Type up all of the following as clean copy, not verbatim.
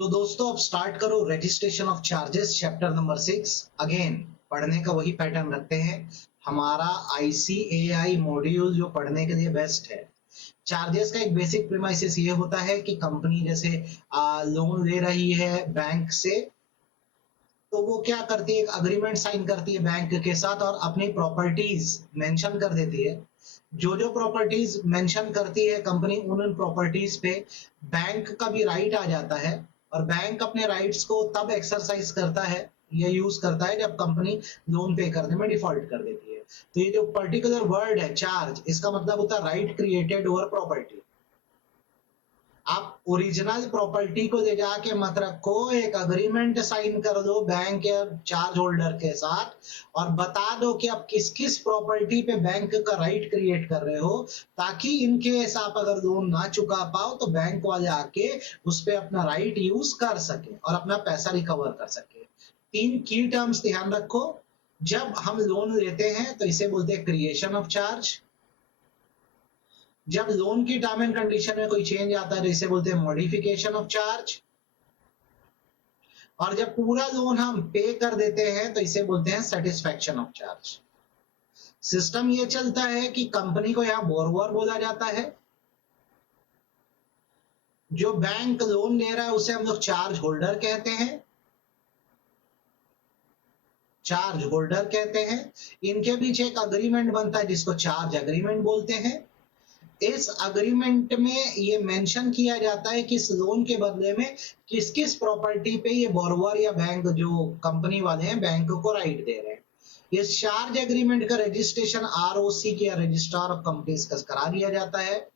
तो दोस्तों अब स्टार्ट करो registration of charges chapter number 6। Again पढ़ने का वही पैटर्न रखते हैं। हमारा आईसीएआई मॉड्यूल जो पढ़ने के लिए बेस्ट है। चार्जेस का एक बेसिक प्रीमाइसिस ये होता है कि कंपनी जैसे लोन ले रही है बैंक से, तो वो क्या करती है, एक अग्रीमेंट साइन करती है बैंक के साथ और अपनी प्रॉपर्टीज मेंशन कर देती है। जो जो प्रॉपर्टीज मेंशन करती है कंपनी, उन उन प्रॉपर्टीज पे बैंक का भी राइट आ जाता है। और बैंक अपने राइट्स को तब एक्सरसाइज करता है या यूज करता है जब कंपनी लोन पे करने में डिफॉल्ट कर देती है। तो ये जो पर्टिकुलर वर्ड है चार्ज, इसका मतलब होता है राइट क्रिएटेड ओवर प्रॉपर्टी। आप ओरिजिनल प्रॉपर्टी को ले जाके मत रखो, एक अग्रीमेंट साइन कर दो बैंक या चार्ज होल्डर के साथ और बता दो कि आप किस किस प्रॉपर्टी पे बैंक का राइट क्रिएट कर रहे हो, ताकि इनके आप अगर लोन ना चुका पाओ तो बैंक वाले आके उस पे अपना राइट यूज कर सके और अपना पैसा रिकवर कर सके। तीन की टर्म्स ध्यान रखो। जब हम लोन लेते हैं तो इसे बोलते हैं क्रिएशन ऑफ चार्ज। जब लोन की टर्म एंड कंडीशन में कोई चेंज आता है तो इसे बोलते हैं मॉडिफिकेशन ऑफ चार्ज। और जब पूरा लोन हम पे कर देते हैं तो इसे बोलते हैं सेटिस्फैक्शन ऑफ चार्ज। सिस्टम ये चलता है कि कंपनी को यहां बोरोवर बोला जाता है, जो बैंक लोन ले रहा है उसे हम लोग चार्ज होल्डर कहते हैं। चार्ज होल्डर कहते हैं। इनके बीच एक अग्रीमेंट बनता है जिसको चार्ज अग्रीमेंट बोलते हैं। इस अग्रीमेंट में ये मेंशन किया जाता है कि इस लोन के बदले में किस किस प्रॉपर्टी पे ये बोरोवर या बैंक जो कंपनी वाले हैं बैंक को राइट दे रहे हैं। इस चार्ज एग्रीमेंट का रजिस्ट्रेशन आरओसी के या रजिस्ट्रार ऑफ कंपनीज का करा दिया जाता है।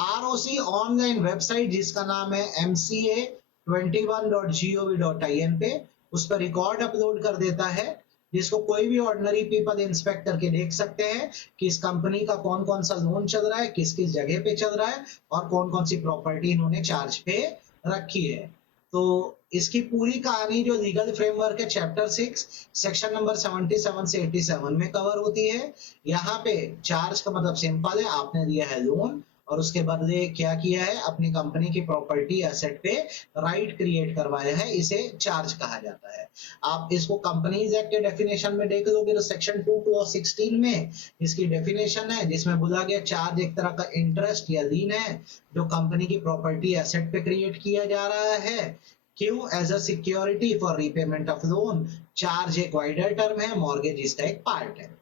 आरओसी ऑनलाइन वेबसाइट जिसका नाम है mca21.gov.in पे उस पर रिकॉर्ड अपलोड कर देता है, जिसको कोई भी ऑर्डिनरी पीपल इंस्पेक्ट करके देख सकते हैं कि इस कंपनी का कौन कौन सा लोन चल रहा है, किस किस जगह पे चल रहा है और कौन कौन सी प्रॉपर्टी इन्होंने चार्ज पे रखी है। तो इसकी पूरी कहानी जो लीगल फ्रेमवर्क है चैप्टर 6 सेक्शन नंबर 77 से 87 में कवर होती है। यहाँ पे चार्ज का मतलब सिंपल है, आपने दिया है लोन और उसके बदले क्या किया है, अपनी कंपनी की प्रॉपर्टी एसेट पे राइट क्रिएट करवाया है, इसे चार्ज कहा जाता है। आप इसको कंपनीज एक्ट के डेफिनेशन में देख लोगे तो सेक्शन 2 क्लॉज 16 में इसकी डेफिनेशन है, जिसमें बोला गया चार्ज एक तरह का इंटरेस्ट या लीन है जो कंपनी की प्रॉपर्टी एसेट पे क्रिएट किया जा रहा है। क्यों? As a security for repayment of loan. Charge एक वाइडर टर्म है, मॉर्गेज इसका एक पार्ट है।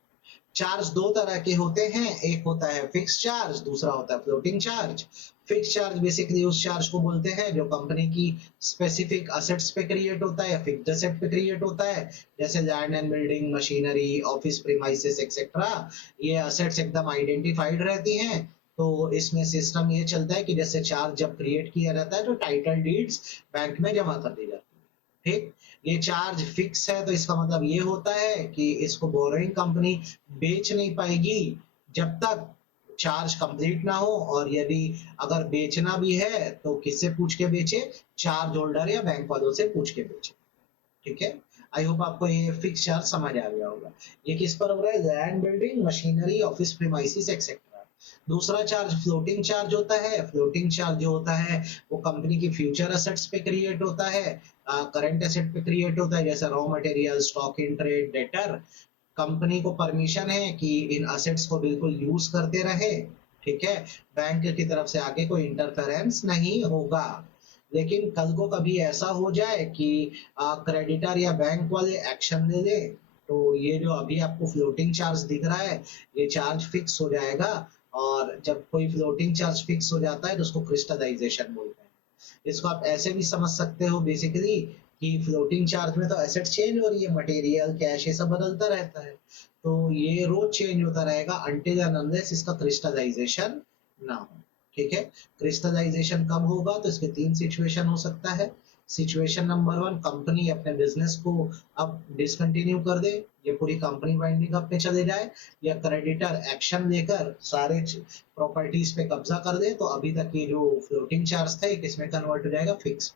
चार्ज दो तरह के होते हैं, एक होता है फिक्स चार्ज, दूसरा होता है floating charge. Fix charge basically उस चार्ज को बोलते हैं जो कंपनी की स्पेसिफिक असेट्स पे क्रिएट होता है या फिक्स्ड असेट पे क्रिएट होता है, जैसे land and building, machinery, office premises etcetera. ये असेट्स एकदम आइडेंटिफाइड रहती हैं। तो इसमें सिस्टम ये चलता है कि जैसे चार्ज जब क्रिएट किया जाता है तो टाइटल डीड्स बैंक में जमा कर दी जाती है। ठीक। ये चार्ज फिक्स है तो इसका मतलब ये होता है कि इसको बोरोइंग कंपनी बेच नहीं पाएगी जब तक चार्ज कंप्लीट ना हो, और यदि अगर बेचना भी है तो किससे पूछ के बेचे, चार्ज होल्डर या बैंक वालों से पूछ के बेचे। ठीक है। आई होप आपको ये फिक्स चार्ज समझ आ गया होगा। ये किस पर हो रहा है? Land building, machinery, office premises etcetera. दूसरा चार्ज फ्लोटिंग चार्ज होता है। फ्लोटिंग चार्ज जो होता है वो कंपनी की फ्यूचर असेट्स पे क्रिएट होता है, करंट एसेट पे क्रिएट होता है, जैसे raw material, stock in trade, debtor. Company को परमिशन है कि इन असेट्स को बिल्कुल यूज करते रहे। ठीक है। बैंक की तरफ से आगे कोई इंटरफेरेंस नहीं होगा। लेकिन कल को कभी ऐसा हो जाए कि क्रेडिटर या बैंक वाले एक्शन ले ले, तो ये जो अभी आपको फ्लोटिंग चार्ज दिख रहा है ये चार्ज फिक्स हो जाएगा। और जब कोई फ्लोटिंग चार्ज फिक्स हो जाता है तो उसको क्रिस्टलाइजेशन बोलते हैं। इसको आप ऐसे भी समझ सकते हो बेसिकली कि फ्लोटिंग चार्ज में तो एसेट चेंज हो रही है, मटेरियल, कैश, ये सब बदलता रहता है। तो ये रोज चेंज होता रहेगा अनटिल एंड अनलेस इसका क्रिस्टलाइजेशन ना हो। ठीक है। क्रिस्टलाइजेशन कब होगा? तो इसके तीन सिचुएशन हो सकता है। सिचुएशन नंबर 1, कंपनी अपने बिजनेस को अब डिसकंटिन्यू कर दे, ये पूरी कंपनी वाइंडिंग अप पे चले जाए, या क्रेडिटर एक्शन लेकर सारे प्रॉपर्टीज पे कब्जा कर दे, तो अभी तक ये जो फ्लोटिंग चार्ज था ये किसमें कन्वर्ट हो जाएगा? फिक्स।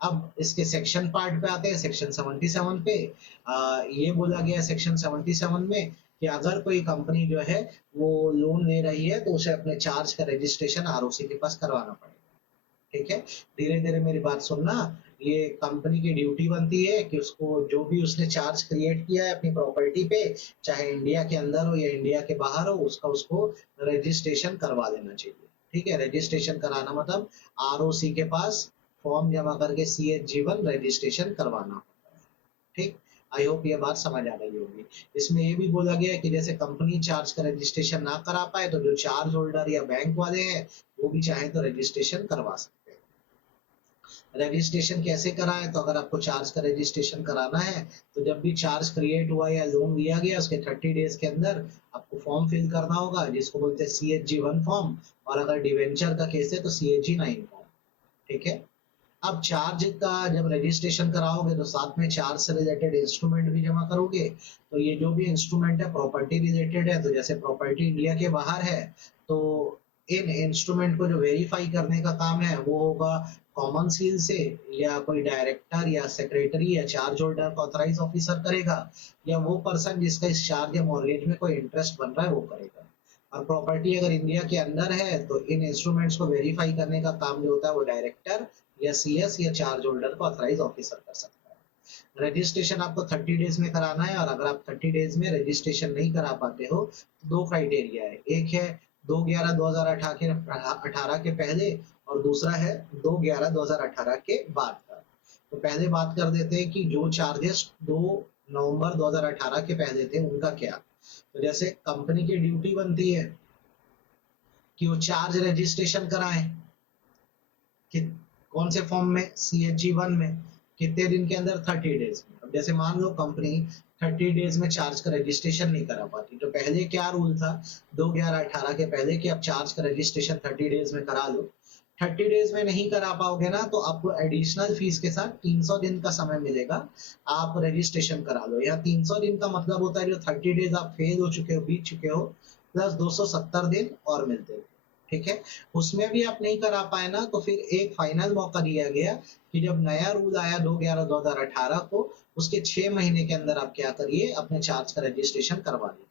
अब इसके सेक्शन पार्ट पे आते हैं, सेक्शन 77 पे। ये बोला गया है सेक्शन 77 में कि अगर कोई कंपनी जो है वो लोन ले रही है तो उसे अपने चार्ज का रजिस्ट्रेशन आरओसी के पास करवाना पड़ेगा। ठीक है, धीरे धीरे मेरी बात सुनना। ये कंपनी की ड्यूटी बनती है कि उसको जो भी उसने चार्ज क्रिएट किया है अपनी प्रॉपर्टी पे, चाहे इंडिया के अंदर हो या इंडिया के बाहर हो, उसका उसको रजिस्ट्रेशन करवा लेना चाहिए। ठीक है, रजिस्ट्रेशन कराना मतलब आरओसी के पास फॉर्म जमा करके CH-G1 रजिस्ट्रेशन करवाना होता है। ठीक, आई होप ये बात समझ आ गई होगी। इसमें ये भी बोला गया है कि जैसे कंपनी चार्ज का रजिस्ट्रेशन ना करा पाए तो जो चार्ज होल्डर या बैंक वाले हैं वो भी चाहे तो रजिस्ट्रेशन करवा सकते हैं। रजिस्ट्रेशन कैसे कराएं? तो अगर आपको चार्ज का रजिस्ट्रेशन कराना है तो जब भी चार्ज क्रिएट हुआ या लोन दिया गया उसके 30 डेज के अंदर आपको फॉर्म फिल करना होगा जिसको बोलते हैं CH-G1 फॉर्म, और अगर डिवेंचर का केस है तो CH-G9 फॉर्म। ठीक है, अब चार्ज का जब रजिस्ट्रेशन कराओगे तो साथ में चार्ज से रिलेटेड इंस्ट्रूमेंट भी जमा करोगे। तो ये जो भी इंस्ट्रूमेंट है प्रॉपर्टी रिलेटेड है, तो जैसे प्रॉपर्टी इंडिया के बाहर है तो इन इंस्ट्रूमेंट को जो वेरीफाई करने का काम है वो होगा कॉमन सील से, या कोई डायरेक्टर या सेक्रेटरी या चार्ज होल्डर का ऑथराइज ऑफिसर करेगा, या वो पर्सन जिसका इस चार्ज या मॉर्गेज में कोई इंटरेस्ट बन रहा है वो करेगा। और प्रॉपर्टी अगर इंडिया के अंदर है तो इन इंस्ट्रूमेंट्स को वेरीफाई करने का काम जो होता है वो डायरेक्टर या CS या चार्ज होल्डर को ऑथराइज ऑफिसर कर सकता है। रजिस्ट्रेशन आपको 30 डेज में कराना है, और अगर आप 30 डेज में रजिस्ट्रेशन नहीं करा पाते हो तो दो क्राइटेरिया है। एक है 2/11/2018 के पहले, और दूसरा है 2/11/2018 के बाद का। तो पहले बात कर देते हैं कि जो चार्जेस 2 नवंबर 2018 के पहले थे उनका क्या। तो जैसे कंपनी की ड्यूटी बनती है कि वो चार्ज रजिस्ट्रेशन कराएं कि कौन से फॉर्म में, CH-G1 में, कितने दिन के अंदर, 30 डेज में। अब जैसे मान लो कंपनी 30 डेज में चार्ज का रजिस्ट्रेशन नहीं करा पाती, तो पहले क्या रूल था 2/11/18 के पहले कि आप चार्ज का रजिस्ट्रेशन 30 डेज में करा लो। 30 डेज में नहीं करा पाओगे ना तो आपको एडिशनल फीस के साथ 300 दिन का समय मिलेगा, आप रजिस्ट्रेशन करा लो। या 300 दिन का मतलब होता है जो 30 डेज आप फेल हो चुके हो, बीत चुके हो, प्लस 270 दिन और मिलते हैं। ठीक है, उसमें भी आप नहीं करा पाए ना तो फिर एक फाइनल मौका दिया गया कि जब नया रूल आया 2/11/2018 को, उसके 6 महीने के अंदर आप क्या करिए, अपने चार्ज का रजिस्ट्रेशन करवा लीजिए।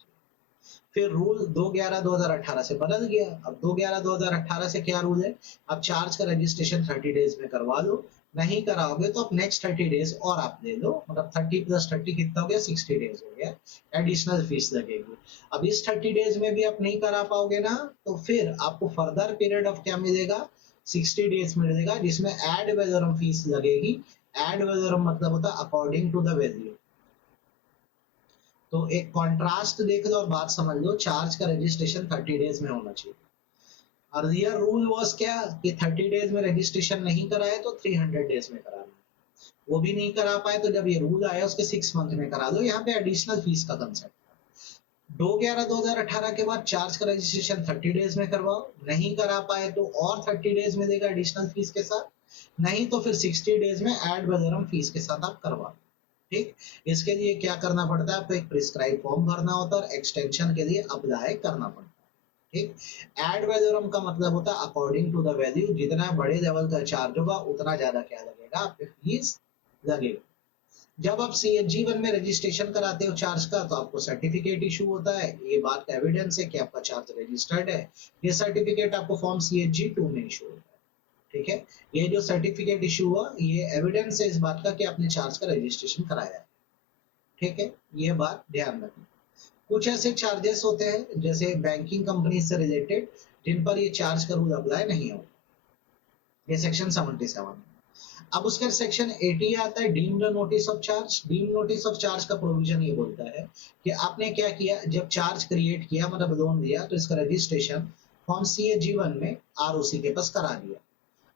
फिर रूल 2/11/2018 से बदल गया। अब 2/11/2018 से क्या रूल है, आप चार्ज का रजिस्ट्रेशन 30 डेज में करवा लो, नहीं कराओगे तो आप नेक्स्ट 30 डेज और आप ले लो, मतलब 30 + 30 कितना हो गया, 60 डेज हो गया, एडिशनल फीस लगेगी। अब इस 30 डेज में भी आप नहीं करा पाओगे ना तो फिर आपको फर्दर पीरियड ऑफ क्या मिलेगा, 60 डेज मिलेगा, जिसमें एड वैलोरम फीस लगेगी। एड वैलोरम मतलब होता है अकॉर्डिंग टू द वैल्यू। तो एक कॉन्ट्रास्ट देख लो और बात समझ लो, चार्ज का रजिस्ट्रेशन 30 डेज में होना चाहिए। अर्लियर रूल वाज क्या कि 30 डेज में रजिस्ट्रेशन नहीं कराए तो 300 डेज में कराना है, वो भी नहीं करा पाए तो जब ये रूल आया उसके 6 मंथ में करा दो। यहाँ पे एडिशनल फीस का कंसेप्ट 2/11/2018 के बाद चार्ज का रजिस्ट्रेशन 30 डेज में करवाओ, नहीं करा पाए तो और 30 डेज मिलेगा एडिशनल फीस के साथ, नहीं तो फिर 60 डेज में एड वैलोरम फीस के साथ आप करवा। ठीक, इसके लिए क्या करना पड़ता है, आपको एक प्रिस्क्राइब फॉर्म भरना होता है और एक्सटेंशन के लिए अप्लाई करना पड़ता है। ठीक, एड वैल्यूरम का मतलब होता है अकॉर्डिंग टू द वैल्यू, जितना बड़े लेवल का चार्ज होगा उतना ज्यादा क्या लगेगा, आपके फीस लगेगा। जब आप CH-G1 में रजिस्ट्रेशन कराते हो चार्ज का तो आपको सर्टिफिकेट इशू होता है, ये बात का एविडेंस है कि आपका चार्ज रजिस्टर्ड है। ये सर्टिफिकेट आपको फॉर्म CH-G2 में इशू होता है। ठीक है, ये जो सर्टिफिकेट इशू हुआ ये एविडेंस है इस बात का कि आपने चार्ज का रजिस्ट्रेशन कराया है। ठीक है, ये बात ध्यान रखना। कुछ ऐसे चार्जेस होते हैं जैसे बैंकिंग कंपनी से रिलेटेड जिन पर ये चार्ज का रूल अप्लाई नहीं होगा, ये सेक्शन 77। अब उसका सेक्शन 80 आता है deemed notice of charge. Deemed notice of charge का प्रोविजन ये बोलता है कि आपने क्या किया, जब चार्ज क्रिएट किया मतलब लोन दिया तो इसका रजिस्ट्रेशन फॉर्म CH-G1 में ROC के पास करा दिया।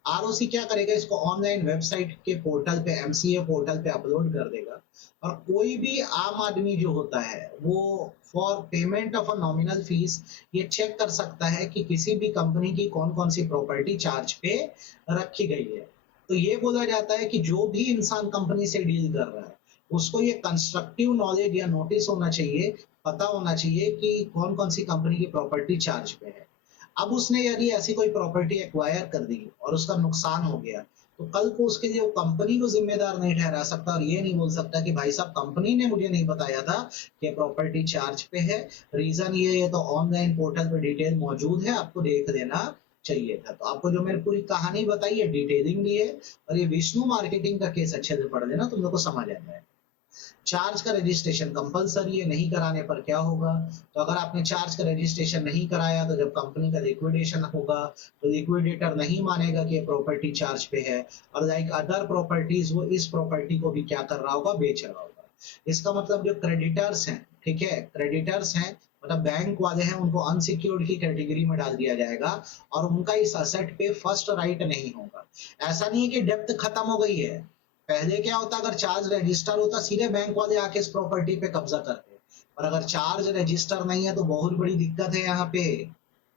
ROC क्या करेगा, इसको ऑनलाइन वेबसाइट के पोर्टल पे, MCA पोर्टल पे अपलोड कर देगा, और कोई भी आम आदमी जो होता है वो for payment of a nominal fees ये चेक कर सकता है कि किसी भी कंपनी की कौन कौन सी प्रॉपर्टी चार्ज पे रखी गई है। तो ये बोला जाता है कि जो भी इंसान कंपनी से डील कर रहा है उसको ये कंस्ट्रक्टिव नॉलेज या नोटिस होना चाहिए, पता होना चाहिए कि कौन कौन सी कंपनी की प्रॉपर्टी चार्ज पे है। अब उसने यदि ऐसी कोई प्रॉपर्टी एक्वायर कर दी और उसका नुकसान हो गया तो कल को उसके लिए वो कंपनी को जिम्मेदार नहीं ठहरा सकता, और ये नहीं बोल सकता कि भाई साहब कंपनी ने मुझे नहीं बताया था कि प्रॉपर्टी चार्ज पे है। रीजन ये तो ऑनलाइन पोर्टल पे डिटेल मौजूद है, आपको देख लेना चाहिए था। तो आपको जो मैंने पूरी कहानी बताई है, डिटेलिंग दी है, और ये विष्णु मार्केटिंग का केस अच्छे से पढ़ लेना, तुम लोग को समझ आ जाएगा। चार्ज का रजिस्ट्रेशन कंपलसरी है, नहीं कराने पर क्या होगा? तो अगर आपने चार्ज का रजिस्ट्रेशन नहीं कराया तो जब कंपनी का लिक्विडेशन होगा तो लिक्विडेटर नहीं मानेगा कि ये प्रॉपर्टी चार्ज पे है, और लाइक अदर प्रॉपर्टीज वो इस प्रॉपर्टी को भी क्या कर रहा होगा, बेच रहा होगा। इसका मतलब जो क्रेडिटर्स हैं, ठीक है, क्रेडिटर्स हैं मतलब बैंक वाले हैं, उनको अनसिक्योर्ड की कैटेगरी में डाल दिया जाएगा और उनका इस असेट पे फर्स्ट राइट नहीं होगा। ऐसा नहीं है कि डेप्थ खत्म हो गई है। पहले क्या होता, अगर चार्ज रजिस्टर होता सीधे बैंक वाले आके इस प्रॉपर्टी पे कब्जा करते, और अगर चार्ज रजिस्टर नहीं है तो बहुत बड़ी दिक्कत है यहाँ पे।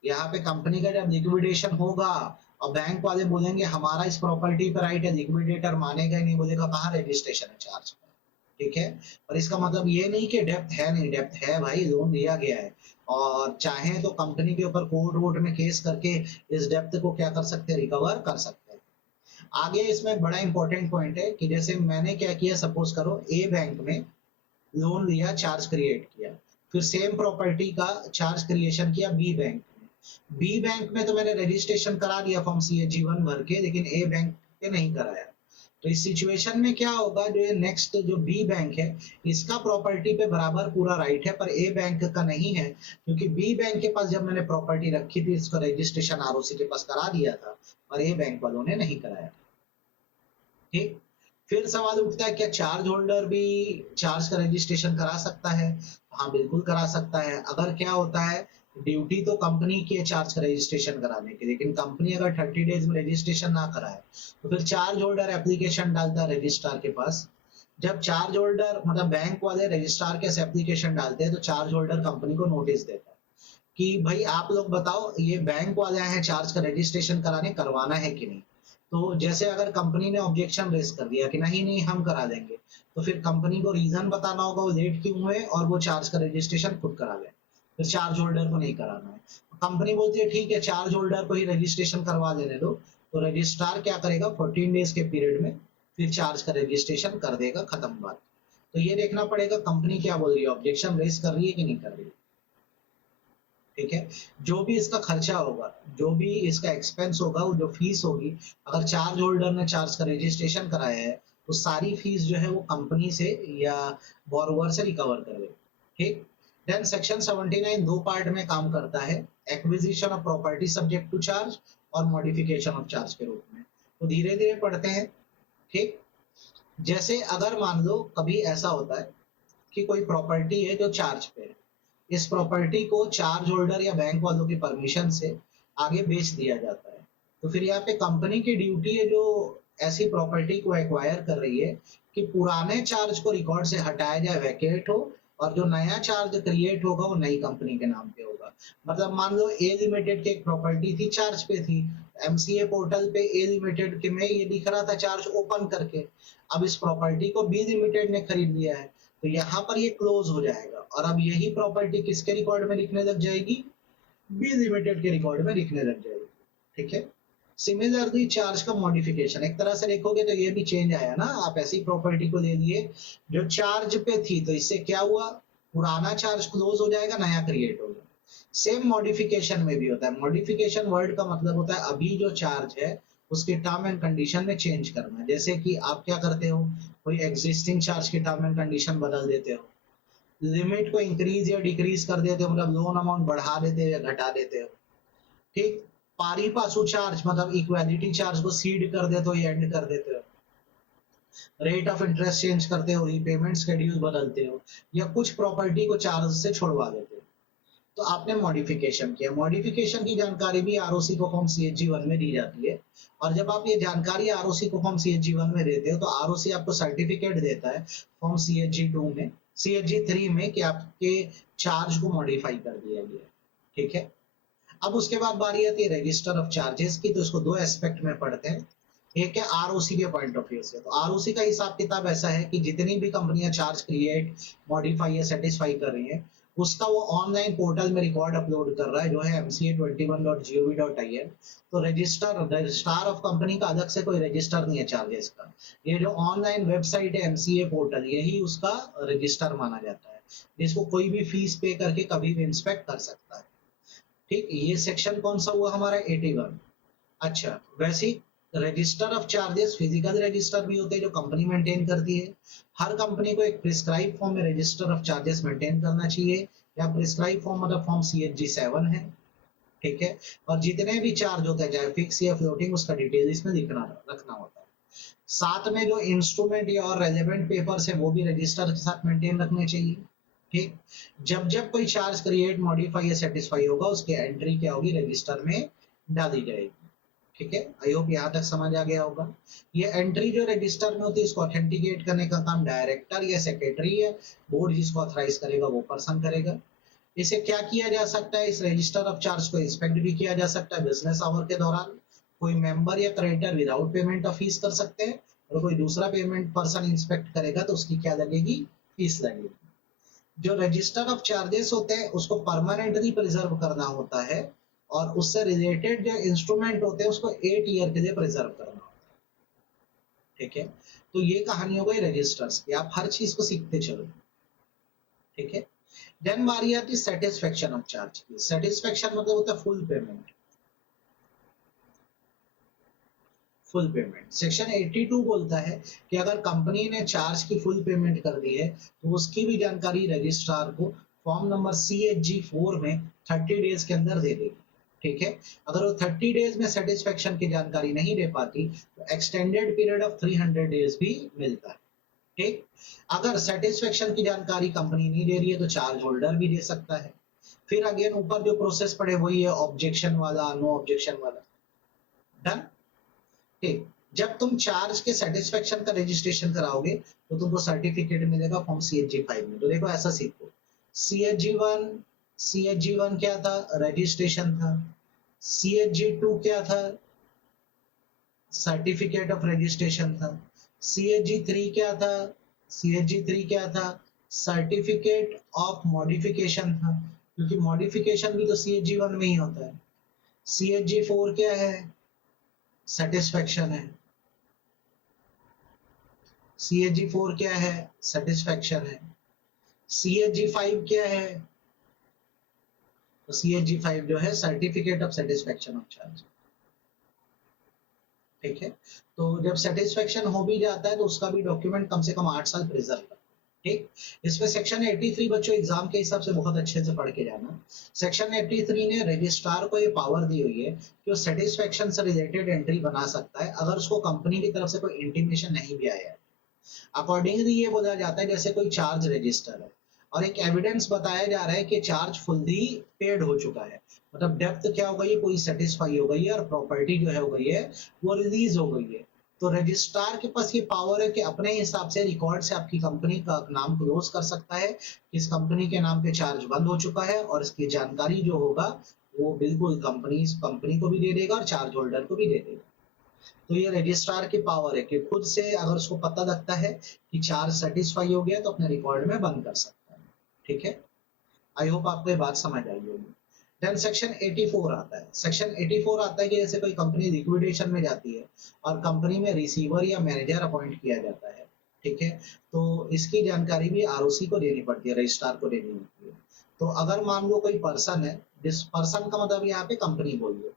यहाँ पे कंपनी का जब लिक्विडेशन होगा और बैंक वाले बोलेंगे हमारा इस प्रॉपर्टी पे राइट है, लिक्विडेटर मानेगा ही नहीं, बोलेगा कहाँ रजिस्ट्रेशन है चार्ज का, ठीक है। और इसका मतलब ये नहीं कि डेप्थ है, नहीं, डेप्थ है भाई, लोन दिया गया है, और चाहे तो कंपनी के ऊपर कोर्ट वोर्ट में केस करके इस डेप्थ को क्या कर सकते हैं, रिकवर कर सकते हैं। आगे इसमें एक बड़ा इंपॉर्टेंट पॉइंट है कि जैसे मैंने क्या किया, सपोज करो ए बैंक में लोन लिया, चार्ज क्रिएट किया, फिर सेम प्रॉपर्टी का चार्ज क्रिएशन किया बी बैंक में। बी बैंक में तो मैंने रजिस्ट्रेशन करा दिया फॉर्म CAG1 भर के, लेकिन ए बैंक पे नहीं कराया। तो इस सिचुएशन में क्या होगा, जो ये नेक्स्ट जो बी बैंक है इसका प्रॉपर्टी पे बराबर पूरा राइट है, पर ए बैंक का नहीं है, क्योंकि बी बैंक के पास जब मैंने प्रॉपर्टी रखी थी इसका रजिस्ट्रेशन ROC के पास करा दिया था और ए बैंक वालों ने नहीं कराया। ठीक, फिर सवाल उठता है क्या चार्ज होल्डर भी चार्ज का रजिस्ट्रेशन करा सकता है? हाँ बिल्कुल करा सकता है। अगर क्या होता है, ड्यूटी तो कंपनी की है चार्ज का रजिस्ट्रेशन कराने की, लेकिन कंपनी अगर 30 डेज में रजिस्ट्रेशन ना कराए तो फिर चार्ज होल्डर एप्लीकेशन डालता है रजिस्ट्रार के पास। जब चार्ज होल्डर मतलब बैंक वाले रजिस्ट्रार के एप्लीकेशन डालते हैं तो चार्ज होल्डर कंपनी को नोटिस देता है कि भाई आप लोग बताओ ये बैंक वाले हैं चार्ज का रजिस्ट्रेशन कराने, करवाना है कि नहीं। तो जैसे अगर कंपनी ने ऑब्जेक्शन रेज कर दिया कि नहीं नहीं हम करा देंगे, तो फिर कंपनी को रीजन बताना होगा वो लेट क्यों हुए, और वो चार्ज का रजिस्ट्रेशन खुद करा ले, फिर चार्ज होल्डर को नहीं कराना है। कंपनी बोलती है ठीक है चार्ज होल्डर को ही रजिस्ट्रेशन करवा देने दो, तो रजिस्ट्रार क्या करेगा 14 डेज के पीरियड में फिर चार्ज का रजिस्ट्रेशन कर देगा, खत्म बात। तो ये देखना पड़ेगा कंपनी क्या बोल रही है, ऑब्जेक्शन रेज कर रही है कि नहीं कर रही है, ठीक है। जो भी इसका खर्चा होगा, जो भी इसका एक्सपेंस होगा, वो जो फीस होगी, अगर चार्ज होल्डर ने चार्ज का रजिस्ट्रेशन कराया है तो सारी फीस जो है वो कंपनी से या बोरोवर से रिकवर कर दे, ठीक। देन सेक्शन 79 दो पार्ट में काम करता है, acquisition of property subject to charge और मॉडिफिकेशन ऑफ चार्ज के रूप में। तो धीरे धीरे पढ़ते हैं, ठीक। जैसे अगर मान लो कभी ऐसा होता है कि कोई प्रॉपर्टी है जो चार्ज पे है, इस प्रॉपर्टी को चार्ज होल्डर या बैंक वालों की परमिशन से आगे बेच दिया जाता है, तो फिर यहाँ पे कंपनी की ड्यूटी है जो ऐसी प्रॉपर्टी को एक्वायर कर रही है कि पुराने चार्ज को रिकॉर्ड से हटाया जाए, वैकेट हो, और जो नया चार्ज क्रिएट होगा वो नई कंपनी के नाम पे होगा। मतलब मान लो ए लिमिटेड की एक प्रॉपर्टी थी चार्ज पे थी, MCA पोर्टल पे ए लिमिटेड के में ये दिख रहा था चार्ज ओपन करके, अब इस प्रॉपर्टी को बी लिमिटेड ने खरीद लिया है, तो यहाँ पर ये क्लोज हो जाएगा, और अब यही प्रॉपर्टी किसके रिकॉर्ड में लिखने लग जाएगी, बी लिमिटेड के रिकॉर्ड में लिखने लग जाएगी, ठीक है। सिमिलरली चार्ज का मॉडिफिकेशन एक तरह से देखोगे तो ये भी चेंज आया ना, आप ऐसी प्रॉपर्टी को ले लिए जो चार्ज पे थी, तो इससे क्या हुआ, पुराना चार्ज क्लोज हो जाएगा, नया क्रिएट होगा। सेम मॉडिफिकेशन में भी होता है, मॉडिफिकेशन वर्ड का मतलब होता है अभी जो चार्ज है उसके टर्म एंड कंडीशन में चेंज करना। जैसे कि आप क्या करते हो, कोई एग्जिस्टिंग चार्ज की टर्म एंड कंडीशन बदल देते हो, लिमिट को इंक्रीज या डिक्रीज कर देते हो, मतलब लोन अमाउंट बढ़ा देते हो या घटा देते हो, ठीक। पारी पासू चार्ज मतलब इक्वालिटी चार्ज को सीड कर देते हो या एंड कर देते हो, रेट ऑफ इंटरेस्ट चेंज करते हो, रीपेमेंट शेड्यूल बदलते हो, या कुछ प्रॉपर्टी को चार्ज से छुड़वा देते हो, तो आपने मॉडिफिकेशन किया। मॉडिफिकेशन की जानकारी भी ROC को फॉर्म CHG1 में दी जाती है, और जब आप ये जानकारी ROC को फॉर्म CHG1 में देते हो तो ROC आपको सर्टिफिकेट देता है फॉर्म CHG2 में, CHG3 में, कि आपके चार्ज को मॉडिफाई कर दिया गया, ठीक है। अब उसके बाद बारी आती है रजिस्टर ऑफ चार्जेस की, तो इसको दो एस्पेक्ट में पढ़ते हैं। एक है ROC के पॉइंट ऑफ व्यू से, तो ROC का हिसाब किताब ऐसा है कि जितनी भी कंपनियां चार्ज क्रिएट, मॉडिफाई या सेटिस्फाई कर रही हैं उसका वो ऑनलाइन पोर्टल में रिकॉर्ड अपलोड कर रहा है, जो है mca21.gov.in। तो रजिस्ट्रार ऑफ कंपनी का अलग से कोई रजिस्टर नहीं है चार्जेस का, ये जो ऑनलाइन वेबसाइट है MCA पोर्टल यही उसका रजिस्टर माना जाता है, जिसको कोई भी फीस पे करके कभी भी इंस्पेक्ट कर सकता है। ठीक, ये सेक्शन कौन सा हुआ हमारा 81। अच्छा, वैसे ही register of charges physical register भी होते हैं जो कंपनी मेंटेन करती है। हर कंपनी को एक प्रिस्क्राइब फॉर्म में रजिस्टर ऑफ चार्जेस मेंटेन करना चाहिए, या प्रिस्क्राइब फॉर्म मतलब फॉर्म CHG 7 है। ठीक है, और जितने भी चार्ज होते हैं चाहे फिक्स या फ्लोटिंग, उसका डिटेल इसमें लिखना रखना होता है। साथ में जो इंस्ट्रूमेंट या और रेलेवेंट पेपर्स है वो भी रजिस्टर के साथ मेंटेन रखने चाहिए। ठीक, जब जब कोई चार्ज क्रिएट मॉडिफाई या सेटिस्फाई होगा उसकी एंट्री क्या होगी, रजिस्टर में डाली जाएगी। ठीक है, आई होप यहाँ तक समझ आ गया होगा। ये एंट्री जो रजिस्टर में होती है इसको ऑथेंटिकेट करने का काम डायरेक्टर या सेक्रेटरी या बोर्ड जिसको ऑथराइज करेगा वो पर्सन करेगा। इसे क्या किया जा सकता है, इस रजिस्टर ऑफ चार्ज को इंस्पेक्ट भी किया जा सकता है बिजनेस आवर के दौरान। कोई मेंबर या creditor without payment of fees कर सकते हैं, और कोई दूसरा पेमेंट पर्सन इंस्पेक्ट करेगा तो उसकी क्या लगेगी, फीस लगेगी। जो रजिस्टर ऑफ चार्जेस होते हैं उसको परमानेंटली प्रिजर्व करना होता है, और उससे रिलेटेड जो इंस्ट्रूमेंट होते हैं उसको 8 ईयर के लिए प्रिजर्व करना होता है। ठीक है, तो ये कहानी हो गई रजिस्टर्स की, आप हर चीज को सीखते चलो। ठीक है, देन बारी आती है सेटिस्फेक्शन ऑफ चार्ज की। सेटिस्फेक्शन मतलब होता है full payment. Full payment section 82 बोलता है कि अगर कंपनी ने चार्ज की फुल पेमेंट कर दी है तो उसकी भी जानकारी रजिस्ट्रार को फॉर्म नंबर CHG 4 में 30 डेज के अंदर दे देगी। ठीक है, अगर वो 30 डेज में सेटिस्फेक्शन की जानकारी नहीं दे पाती तो एक्सटेंडेड पीरियड ऑफ 300 डेज भी मिलता है। ठीक, अगर सेटिस्फेक्शन की जानकारी कंपनी नहीं दे रही है तो चार्ज होल्डर भी दे सकता है। फिर अगेन ऊपर जो प्रोसेस पड़े वही है, ऑब्जेक्शन वाला, नो ऑब्जेक्शन वाला। डन। ठीक, जब तुम चार्ज के सेटिस्फेक्शन का रजिस्ट्रेशन कराओगे तो तुमको सर्टिफिकेट मिलेगा फॉर्म CHG 5 में। तो देखो ऐसा सीखो, CHG 1, CHG 1 क्या था, रजिस्ट्रेशन था। CHG 2 क्या था, सर्टिफिकेट ऑफ रजिस्ट्रेशन था। CHG 3 क्या था, CHG 3 क्या था, सर्टिफिकेट ऑफ मॉडिफिकेशन था, क्योंकि मॉडिफिकेशन भी तो CHG 1 में ही होता है। CHG 4 क्या है, सेटिस्फेक्शन है। CHG 4 क्या है, सेटिस्फेक्शन है। CHG 5 क्या है, तो CHG 5 जो है certificate of satisfaction of charge. ठीक है, तो जब सेटिस्फेक्शन हो भी जाता है तो उसका भी डॉक्यूमेंट कम से कम 8 साल प्रिजर्व करना। ठीक, इसमें सेक्शन 83 बच्चों एग्जाम के हिसाब से बहुत अच्छे से पढ़ के जाना। सेक्शन 83 ने रजिस्ट्रार को ये पावर दी हुई है कि वो सेटिस्फेक्शन से रिलेटेड एंट्री बना सकता है अगर उसको कंपनी की तरफ से कोई इंटीमेशन नहीं भी आया है। अकॉर्डिंगली ये बोला जाता है जैसे कोई चार्ज रजिस्टर है और एक एविडेंस बताया जा रहा है कि चार्ज फुल्ली पेड हो चुका है, मतलब डेप्थ क्या हो गई है, पूरी सेटिस्फाई हो गई है और प्रॉपर्टी जो है हो गई है वो रिलीज हो गई है। तो रजिस्ट्रार के पास ये पावर है कि अपने हिसाब से रिकॉर्ड से आपकी कंपनी का नाम क्लोज कर सकता है, इस कंपनी के नाम पे चार्ज बंद हो चुका है, और इसकी जानकारी जो होगा वो बिल्कुल कंपनी को भी दे देगा और चार्ज होल्डर को भी दे देगा। तो ये रजिस्ट्रार की पावर है कि खुद से अगर उसको पता लगता है कि चार्ज सेटिस्फाई हो गया तो अपने रिकॉर्ड में बंद कर सकता है। ठीक है, आई होप आपको ये बात समझ आई होगी। देन सेक्शन 84 आता है। सेक्शन 84 आता है कि जैसे कोई कंपनी लिक्विडेशन में जाती है और कंपनी में रिसीवर या मैनेजर अपॉइंट किया जाता है। ठीक है, तो इसकी जानकारी भी ROC को देनी पड़ती है, रजिस्ट्रार को देनी होती है। तो अगर मान लो कोई पर्सन है, जिस पर्सन का मतलब यहाँ पे कंपनी बोल दो,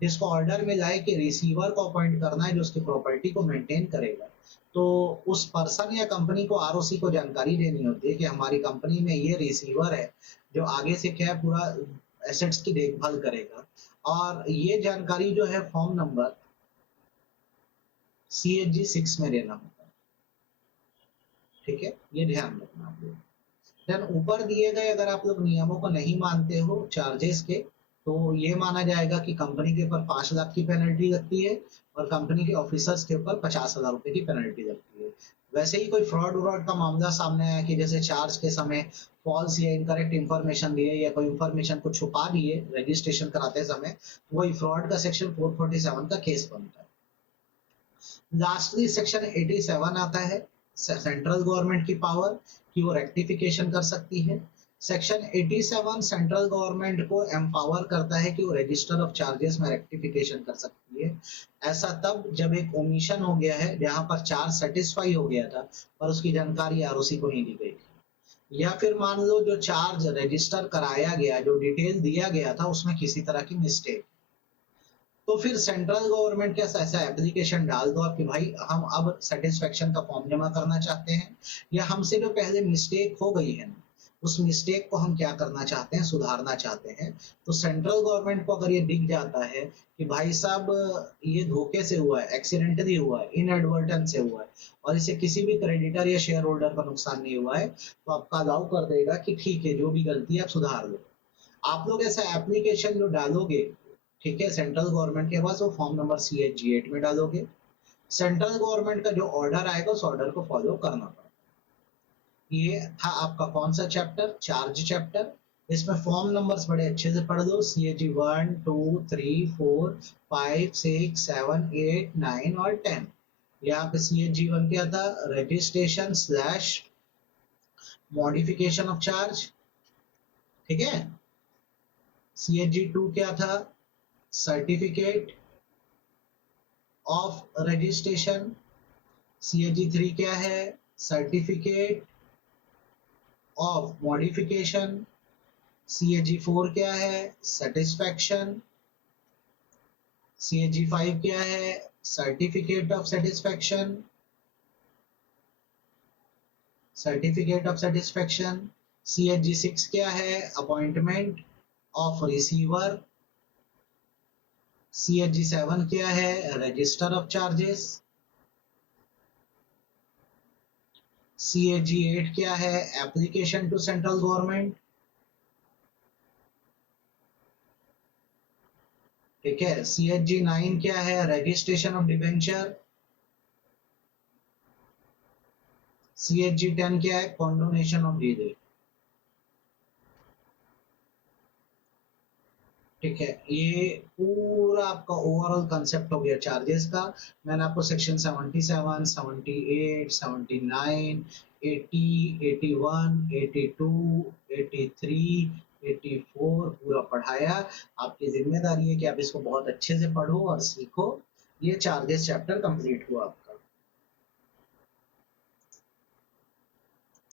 जिसको ऑर्डर मिला है कि रिसीवर को अपॉइंट करना है जो उसकी प्रॉपर्टी को मेंटेन करेगा, तो उस पर्सन या कंपनी को ROC को जानकारी देनी होती है कि हमारी कंपनी में ये रिसीवर है जो आगे से क्या है पूरा एसेट्स की देखभाल करेगा, और ये जानकारी जो है फॉर्म नंबर CHG 6 में देना होता है। ठीक है, ये ध्यान रखना आप लोग। देन ऊपर दिए गए अगर आप लोग नियमों को नहीं मानते हो चार्जेस के, तो ये माना जाएगा कि कंपनी के ऊपर 5 लाख की पेनल्टी लगती है और कंपनी के ऑफिसर्स के ऊपर 50,000 रुपए की पेनल्टी लगती है। वैसे ही कोई फ्रॉड व्रॉड का मामला सामने आया कि जैसे चार्ज के समय फॉल्स या इनकरेक्ट इंफॉर्मेशन दिए या कोई इंफॉर्मेशन को छुपा दिए रजिस्ट्रेशन कराते समय, तो वही फ्रॉड का सेक्शन 447 का केस बनता है। लास्टली सेक्शन 87 आता है, सेंट्रल गवर्नमेंट की पावर कि वो रेक्टिफिकेशन कर सकती है। सेक्शन 87 सेंट्रल गवर्नमेंट को एम्पावर करता है कि वो रजिस्टर ऑफ चार्जेस में रेक्टिफिकेशन कर सकती है। ऐसा तब जब एक ओमिशन हो गया है जहां पर चार्ज सेटिस्फाई हो गया था पर उसकी जानकारी ROC को नहीं दी गई थी, या फिर मान लो जो चार्ज रजिस्टर कराया गया, जो डिटेल दिया गया था उसमें किसी तरह की मिस्टेक, तो फिर सेंट्रल गवर्नमेंट के ऐसा एप्लीकेशन डाल दो आप कि भाई हम अब सेटिस्फेक्शन का फॉर्म जमा करना चाहते हैं, या हमसे जो पहले मिस्टेक हो गई है उस मिस्टेक को हम क्या करना चाहते हैं, सुधारना चाहते हैं। तो सेंट्रल गवर्नमेंट को अगर ये दिख जाता है कि भाई साहब ये धोखे से हुआ है, एक्सीडेंटली हुआ है, इनएडवर्टेंट से हुआ है, और इसे किसी भी क्रेडिटर या शेयर होल्डर का नुकसान नहीं हुआ है, तो आपका अलाउ कर देगा कि ठीक है जो भी गलती है आप सुधार लो। आप लोग ऐसा एप्लीकेशन जो डालोगे, ठीक है, सेंट्रल गवर्नमेंट के पास, वो फॉर्म नंबर CHG 8 में डालोगे। सेंट्रल गवर्नमेंट का जो ऑर्डर आएगा उस ऑर्डर को फॉलो करना पड़ेगा। ये था आपका कौन सा चैप्टर, चार्ज चैप्टर। इसमें फॉर्म नंबर्स बड़े अच्छे से पढ़ लो, CHG 1 2 3 4 5 6 7 8 9 और 10। यहाँ पे CHG 1 क्या था, registration slash modification of charge, ठीक है। CHG 2 क्या था, सर्टिफिकेट ऑफ रजिस्ट्रेशन। CHG 3 क्या है, सर्टिफिकेट ऑफ मॉडिफिकेशन। CHG 4 क्या है, सेटिस्फैक्शन। CHG 5 क्या है, certificate of satisfaction, certificate of satisfaction. CHG 6 क्या है, अपॉइंटमेंट ऑफ रिसीवर। CHG 7 क्या है, रजिस्टर ऑफ चार्जेस। CHG 8 क्या है, एप्लीकेशन टू सेंट्रल गवर्नमेंट, ठीक है। CHG 9 क्या है, रजिस्ट्रेशन ऑफ डिबेंचर। CHG 10 क्या है, कॉन्डोनेशन ऑफ डीडे, ठीक है। ये पूरा आपका ओवरऑल कंसेप्ट हो गया चार्जेस का। मैंने आपको सेक्शन 77, 78, 79, 80, 81, 82, 83, 84 पूरा पढ़ाया। आपकी जिम्मेदारी है कि आप इसको बहुत अच्छे से पढ़ो और सीखो। ये चार्जेस चैप्टर कंप्लीट हुआ।